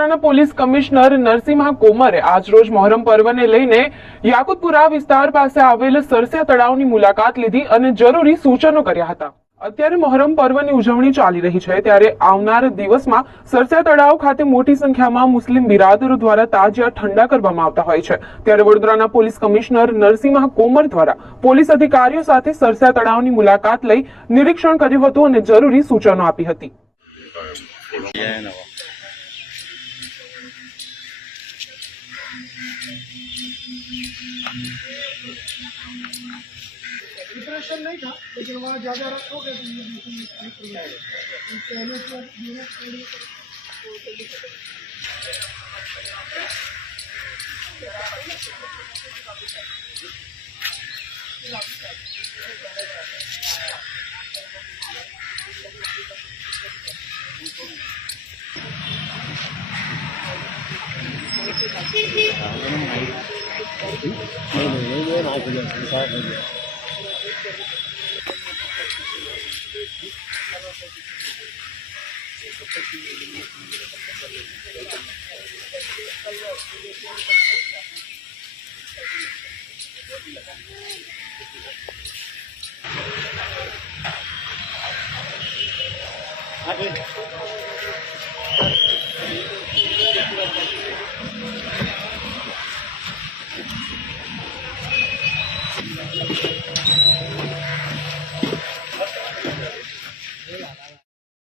વડોદરાના police commissioner Narsinh કોમરે આજરોજ મોહરમ પર્વને લઈને યાકુતપુરા વિસ્તાર પાસે આવેલ સરસિયા તળાવની મુલાકાત લીધી અને જરૂરી સૂચનો કર્યા હતા। અત્યારે મોહરમ પર્વની ઉજવણી ચાલી રહી છે, ત્યારે આવનાર દિવસમાં સરસિયા તળાવ ખાતે મોટી સંખ્યામાં મુસ્લિમ બિરાદરો દ્વારા તાજિયા ઠંડા કરવામાં આવતા હોય છે। ત્યારે વડોદરાના પોલીસ કમિશનર નરસિંહ કોમર દ્વારા પોલીસ અધિકારીઓ સાથે સરસિયા તળાવની મુલાકાત લઈ નિરીક્ષણ કર્યું હતું અને જરૂરી સૂચનો આપી હતી। डिप्रेशन नहीं था, लेकिन वहाँ ज़्यादा रखोगे तो ये बिल्कुल पहले आगे